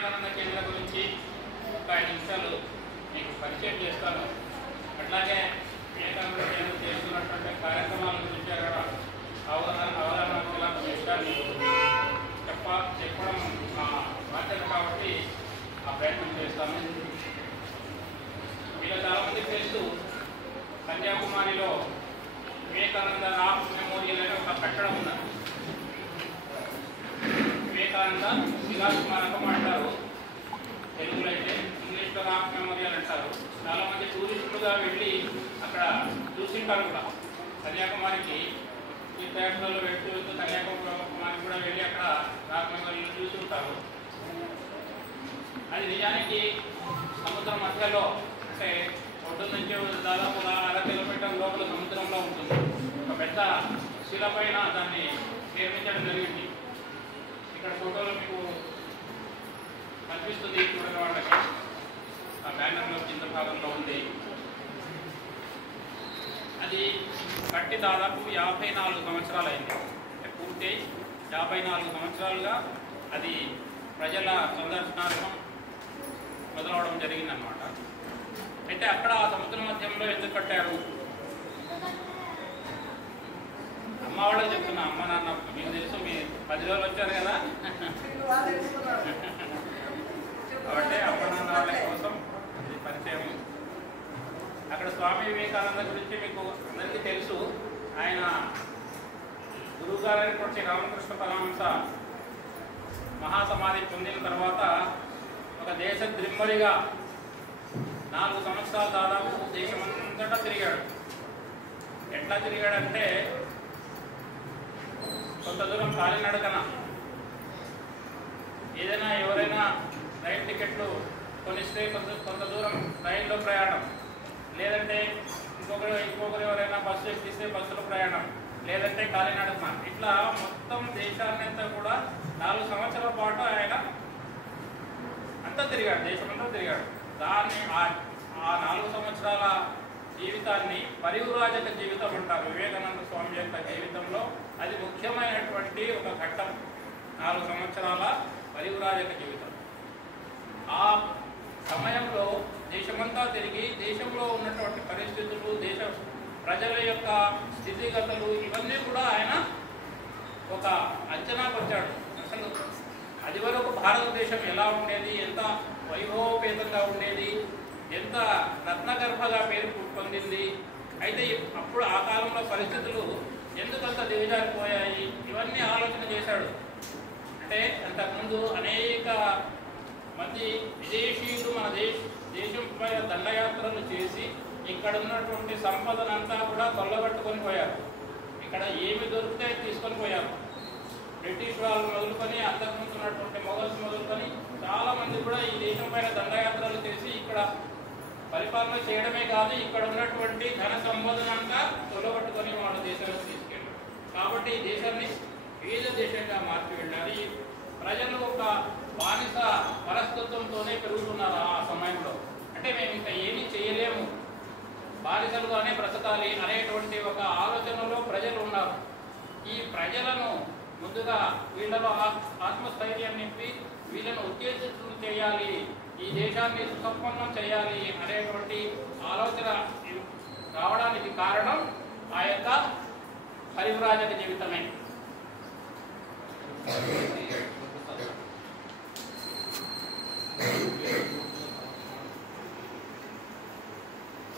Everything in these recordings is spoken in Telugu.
వివేకానంద కేంద్రం గురించి ఒక 5 నిమిషాలు మీకు పరిచయం చేస్తాను. అట్లాగే వివేకానంద కేంద్రం చేస్తున్నటువంటి కార్యక్రమాల గురించి అవగాహన విషయాన్ని చెప్పడం మా బాధ్యత కాబట్టి ఆ ప్రయత్నం చేస్తాను. ఇలా చాలామంది తెలుసు, కన్యాకుమారిలో వివేకానంద రామ్ మెమోరియల్ అనే ఒక కట్టడం ఉన్నది. వివేకానంద శిలాస్మారకం అంటారు తెలుగులో అయితే, ఇంగ్లీష్లో రామ్ మెమోరియల్ అంటారు. చాలామంది టూరిస్టులుగా వెళ్ళి అక్కడ చూసింటారు కూడా. కన్యాకుమారికి తీర్థయాత్రలో వెళ్తూ కన్యాకుమారికి కూడా వెళ్ళి అక్కడ రామ్ మెమోరియల్ చూసి ఉంటారు. అది నిజానికి సముద్రం మధ్యలో, అంటే ఒడ్డు నుంచి దాదాపు 1/2 కిలోమీటర్ లోపల సముద్రంలో ఉంటుంది. ఒక పెద్ద శిల పైన దాన్ని నిర్మించడం జరిగింది. ఇక్కడ ఫోటోలో మీకు కనిపిస్తుంది, చూడని వాళ్ళకి. ఆ బ్యానర్లో కింద భాగంలో ఉంది. అది కట్టి దాదాపు 54 సంవత్సరాలు అయింది. అంటే పూర్తి 54 సంవత్సరాలుగా అది ప్రజల సందర్శనార్థం మొదలవడం జరిగిందనమాట. అయితే అక్కడ సముద్ర మధ్యంలో ఎందుకు కట్టారు? అమ్మ వాళ్ళకి చెప్తున్నా, అమ్మ నాన్న మీకు తెలుసు, మీ 10 రోజులు వచ్చారు కదా కాబట్టి అమ్మ నాన్న వాళ్ళ కోసం ఇది పరిచయం. అక్కడ స్వామి వివేకానంద గురించి మీకు అందరికీ తెలుసు. ఆయన గురువు గారైనటువంటి రామకృష్ణ పరమహంస మహాసమాధి పొందిన తర్వాత ఒక దేశ ద్రిమ్మడిగా 4 సంవత్సరాలు దాదాపు దేశమంతటా తిరిగాడు. ఎట్లా తిరిగాడంటే, కొంత దూరం కాలినడకన, ఏదైనా ఎవరైనా రైలు టికెట్లు కొనిస్తే కొంత దూరం రైల్లో ప్రయాణం, లేదంటే ఇంకొకరు ఎవరైనా బస్సు ఎక్కిస్తే బస్సులో ప్రయాణం, లేదంటే కాలినడకన. ఇట్లా మొత్తం దేశాన్ని అంతా కూడా 4 సంవత్సరాల పాటు ఆయన అంతా తిరిగాడు, దేశమంతా తిరిగాడు. దాన్ని ఆ 4 సంవత్సరాల జీవితాన్ని పరివ్రాజక జీవితం అంటారు. వివేకానంద స్వామి యొక్క జీవితంలో అది ముఖ్యమైనటువంటి ఒక ఘట్టం, 4 సంవత్సరాల పరివ్రాజక జీవితం. ఆ సమయంలో దేశమంతా తిరిగి దేశంలో ఉన్నటువంటి పరిస్థితులు, దేశ ప్రజల యొక్క స్థితిగతులు, ఇవన్నీ కూడా ఆయన ఒక అంచనాకు వచ్చాడు. అసలు అది వరకు భారతదేశం ఎలా ఉండేది, ఎంత వైభవోపేతంగా ఉండేది, ఎంత రత్నగర్భగా పేరు పొందింది, అయితే అప్పుడు ఆ కాలంలో పరిస్థితులు ఎందుకంత దిగజారిపోయాయి, ఇవన్నీ ఆలోచన చేశాడు. అంటే అంతకుముందు అనేక మంది విదేశీయులు మన దేశంపై దండయాత్రలు చేసి ఇక్కడ ఉన్నటువంటి సంపదనంతా కూడా కొల్లగొట్టుకొని పోయారు. ఇక్కడ ఏమి దొరికితే తీసుకొని పోయారు. బ్రిటిష్ వాళ్ళు మొదలుకొని, అంతకుముందు ఉన్నటువంటి మొఘల్స్ మొదలుకొని చాలామంది కూడా ఈ దేశం పైన దండయాత్రలు చేసి ఇక్కడ పరిపాలన చేయడమే కాదు, ఇక్కడ ఉన్నటువంటి ధన సంపదనంతా కొల్లగొట్టుకొని వాళ్ళ దేశానికి తీసుకెళ్ళారు. కాబట్టి ఈ దేశాన్ని పేద దేశంగా మార్చి వెళ్ళారు. ఈ ప్రజలు ఒక బానిస మనస్తత్వంతోనే పెరుగుతున్నారు ఆ సమయంలో. అంటే మేము ఇంకా ఏమీ చేయలేము, బానిసలుగానే బ్రతకాలి అనేటువంటి ఒక ఆలోచనలో ప్రజలు ఉన్నారు. ఈ ప్రజలను ముందుగా వీళ్ళలో ఆత్మస్థైర్యాన్ని నింపి వీళ్ళను ఉత్తేజితం చేయాలి, ఈ దేశాన్ని సుసంపన్నం చేయాలి అనేటువంటి ఆలోచన రావడానికి కారణం ఆ యొక్క పరివ్రాజక జీవితమే.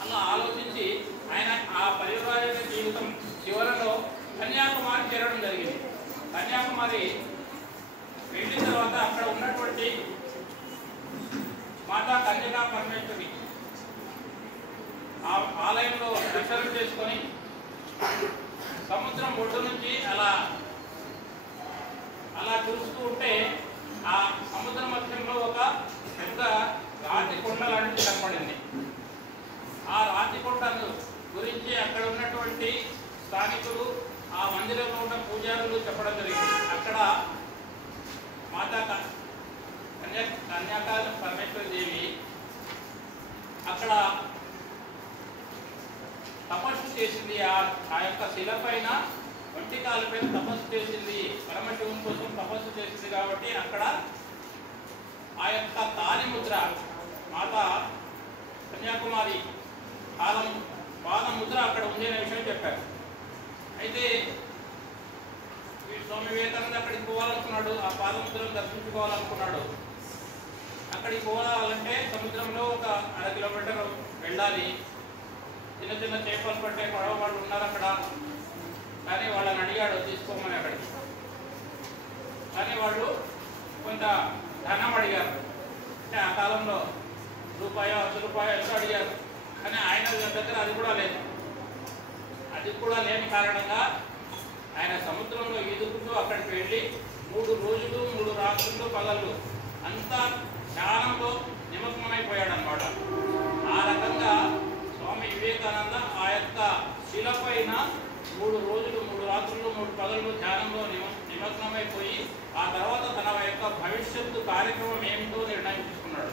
అలా ఆలోచించి ఆయన ఆ పరివ్రాజక జీవితం చివరలో కన్యాకుమారి చేరడం జరిగింది. కన్యాకుమారి వెళ్ళిన తర్వాత అక్కడ ఉన్నటువంటి మాతా కన్యకా పరమేశ్వరి ఆ ఆలయంలో దర్శనం చేసుకొని సముద్రం ఒడ్డు నుంచి అలా చూస్తూ ఉంటే ఆ సముద్ర మధ్యంలో ఒక పెద్ద రాతి కొండ లాంటిది కనపడింది. ఆ రాతి కొండను గురించి అక్కడ ఉన్నటువంటి స్థానికులు, ఆ మందిరంలో ఉన్న పూజారులు చెప్పడం జరిగింది. అక్కడ మాతా కన్యాకా పరమేశ్వరి దేవి అక్కడ తపస్సు చేసింది. ఆ యొక్క శిల పైన ఒంటికాల పైన తపస్సు చేసింది, పరమశివుని కోసం తపస్సు చేసింది. కాబట్టి అక్కడ ఆ అనుకున్నాడు, ఆ పాదముద్రను దర్శించుకోవాలనుకున్నాడు. అక్కడికి పోవాలంటే సముద్రంలో ఒక 1/2 కిలోమీటర్ వెళ్ళాలి. చిన్న చిన్న చేపలు పట్టే పడవ వాళ్ళు ఉన్నారు అక్కడ. కానీ వాళ్ళని అడిగాడు తీసుకోమని అక్కడికి. కానీ వాళ్ళు కొంత ధనం అడిగారు. అంటే ఆ కాలంలో రూపాయో 10 రూపాయలు ఎంతో అడిగారు. కానీ ఆయన దగ్గర అది కూడా లేదు. అది కూడా లేని కారణంగా ఆయన సముద్రంలో ఈదుకుంటూ అక్కడికి వెళ్ళి 3 రోజులు 3 రాత్రులు పగళ్ళు అంతా ధ్యానంలో నిమగ్నమైపోయాడు అన్నమాట. ఆ రకంగా స్వామి వివేకానంద ఆ యొక్క శిల పైన 3 రోజులు 3 రాత్రులు 3 పగళ్ళు ధ్యానంలో నిమగ్నమైపోయి ఆ తర్వాత తన యొక్క భవిష్యత్తు కార్యక్రమం ఏమిటో నిర్ణయం తీసుకున్నాడు.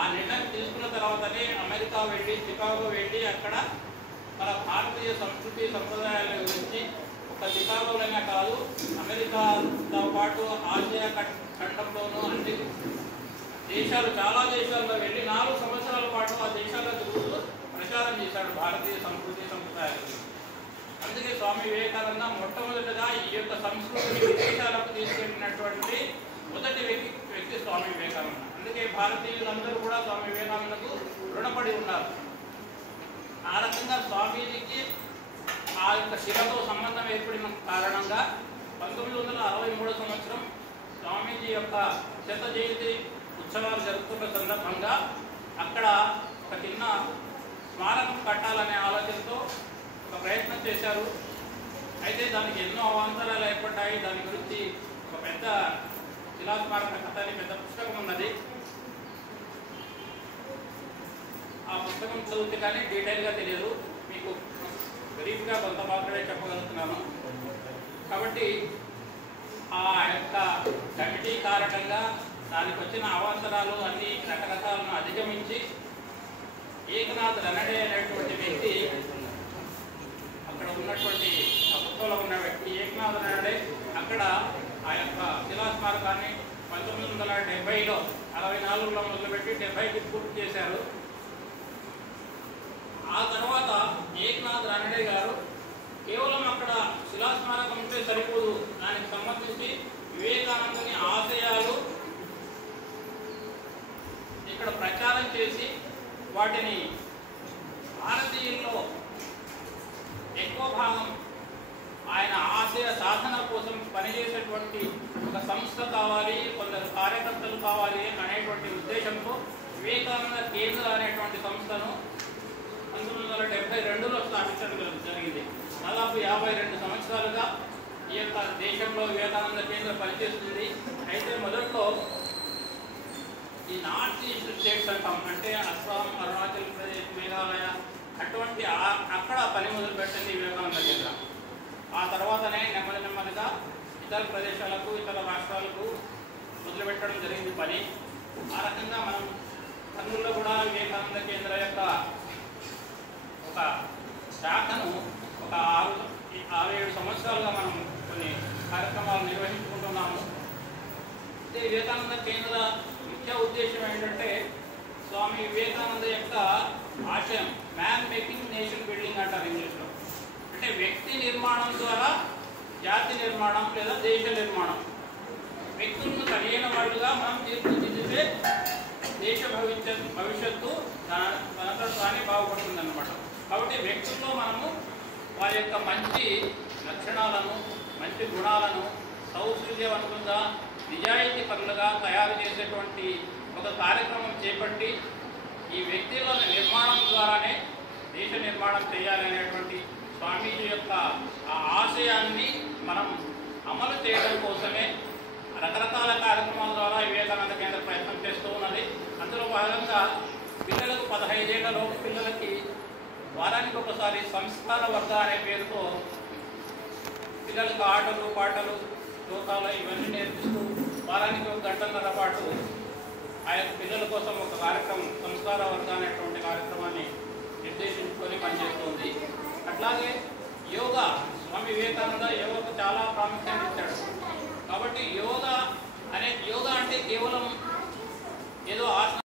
ఆ నిర్ణయం తీసుకున్న తర్వాతనే అమెరికా వెళ్ళి చికాగో వెళ్ళి అక్కడ మన భారతీయ సంస్కృతి సంప్రదాయాల గురించి ఒక చికాగోలోనే కాదు అమెరికాతో పాటు ఆసియా ఖండంలోనూ అన్ని దేశాలు చాలా దేశాల్లో వెళ్ళి 4 సంవత్సరాల పాటు ఆ దేశాల్లో తిరుగుతూ ప్రచారం చేశాడు భారతీయ సంస్కృతి సంప్రదాయాలు. అందుకే స్వామి వివేకానంద మొట్టమొదటిగా ఈ యొక్క సంస్కృతిని విదేశాలకు తీసుకెళ్ళినటువంటి మొదటి వ్యక్తి స్వామి వివేకానంద. అందుకే భారతీయులందరూ కూడా స్వామి వివేకానందకు రుణపడి ఉన్నారు. ఆ రకంగా స్వామీజీకి ఆ యొక్క శిలతో సంబంధం ఏర్పడిన కారణంగా 1963 సంవత్సరం స్వామీజీ యొక్క 100వ జయంతి ఉత్సవాలు జరుపుతున్న సందర్భంగా అక్కడ ఒక చిన్న స్మారకం కట్టాలనే ఆలోచనతో ఒక ప్రయత్నం చేశారు. అయితే దానికి ఎన్నో అవాంతరాలు ఏర్పడ్డాయి. దాని గురించి ఒక పెద్ద శిలాస్మారక కథ అని పెద్ద పుస్తకం ఉన్నది. ఆ పుస్తకం చదివితే కానీ డీటెయిల్గా తెలియదు. మీకు బ్రీఫ్గా కొంత మాత్రమే చెప్పగలుగుతున్నాను. కాబట్టి ఆ యొక్క కమిటీ కారణంగా దానికి వచ్చిన అవాంతరాలు అన్ని రకరకాలను అధిగమించి ఏకనాథ్ రనడే అనేటువంటి వ్యక్తి అక్కడ ఉన్నటువంటి ప్రభుత్వంలో ఉన్న వ్యక్తి ఏకనాథ్ రనడే అక్కడ ఆ యొక్క శిలాస్మారకాన్ని 1970లో 64లో మొదలుపెట్టి 70కి పూర్తి చేశారు. ఆ తర్వాత ఏకనాథ్ రనడే గారు కేవలం అక్కడ శిలాస్మారకం ఉంటే సరిపోదు, దానికి సంబంధించి వివేకానందని ఆశయాలు ఇక్కడ ప్రచారం చేసి వాటిని భారతీయుల్లో ఎక్కువ భాగం ఆయన ఆశయ సాధన కోసం పనిచేసేటువంటి ఒక సంస్థ కావాలి, కొందరు కార్యకర్తలు కావాలి అనేటువంటి ఉద్దేశంతో వివేకానంద కేంద్ర అనేటువంటి సంస్థను 1972లో స్థాపించడం జరిగింది. దాదాపు 52 సంవత్సరాలుగా ఈ యొక్క దేశంలో వివేకానంద కేంద్రం పనిచేస్తుంది. అయితే మొదట్లో ఈ నార్త్ ఈస్ట్ స్టేట్స్ అంటాం, అంటే అస్సాం, అరుణాచల్ ప్రదేశ్, మేఘాలయ అటువంటి అక్కడ పని మొదలుపెట్టింది వివేకానంద కేంద్రం. ఆ తర్వాతనే నెమ్మదిగా ఇతర ప్రదేశాలకు ఇతర రాష్ట్రాలకు మొదలుపెట్టడం జరిగింది పని. ఆ రకంగా మనం కర్నూలులో కూడా వివేకానంద కేంద్ర యొక్క ఒక శాఖను ఒక 6-7 సంవత్సరాలుగా మనం కొన్ని కార్యక్రమాలు నిర్వహించుకుంటున్నాము. అయితే వివేకానంద కేంద్ర ముఖ్య ఉద్దేశం ఏంటంటే స్వామి వివేకానంద యొక్క ఆశయం మ్యాన్ మేకింగ్ నేషన్ బిల్డింగ్ అంటారు ఇంగ్లీష్లో. అంటే వ్యక్తి నిర్మాణం ద్వారా జాతి నిర్మాణం లేదా దేశ నిర్మాణం. వ్యక్తులను సరైన వాళ్ళుగా మనం తీర్చిదిద్దితే దేశ భవిష్యత్తు తనతో తానే బాగుపడుతుంది అన్నమాట. కాబట్టి వ్యక్తుల్లో మనము వారి యొక్క మంచి లక్షణాలను, మంచి గుణాలను సౌశల్యవంతంగా నిజాయితీ పనులుగా తయారు చేసేటువంటి ఒక కార్యక్రమం చేపట్టి ఈ వ్యక్తుల నిర్మాణం ద్వారానే దేశ నిర్మాణం చేయాలి అనేటువంటి స్వామీజీ యొక్క ఆ ఆశయాన్ని మనం అమలు చేయడం కోసమే రకరకాల కార్యక్రమాల ద్వారా వివేకానంద కేంద్ర ప్రయత్నం చేస్తూ ఉన్నది. అందులో భాగంగా పిల్లలకు 15 ఏళ్లలోపు పిల్లలకి వారానికి ఒకసారి సంస్కార వర్గ అనే పేరుతో పిల్లలకు ఆటలు, పాటలు, శ్లోకాలు ఇవన్నీ నేర్పిస్తూ వారానికి 1 గంటన్నర పాటు ఆ యొక్క పిల్లల కోసం ఒక కార్యక్రమం సంస్కార వర్గ అనేటువంటి కార్యక్రమాన్ని నిర్దేశించుకొని పనిచేస్తుంది. అట్లాగే యోగా, స్వామి వివేకానంద యోగాకు చాలా ప్రాముఖ్యత ఇచ్చాడు. కాబట్టి యోగా అంటే కేవలం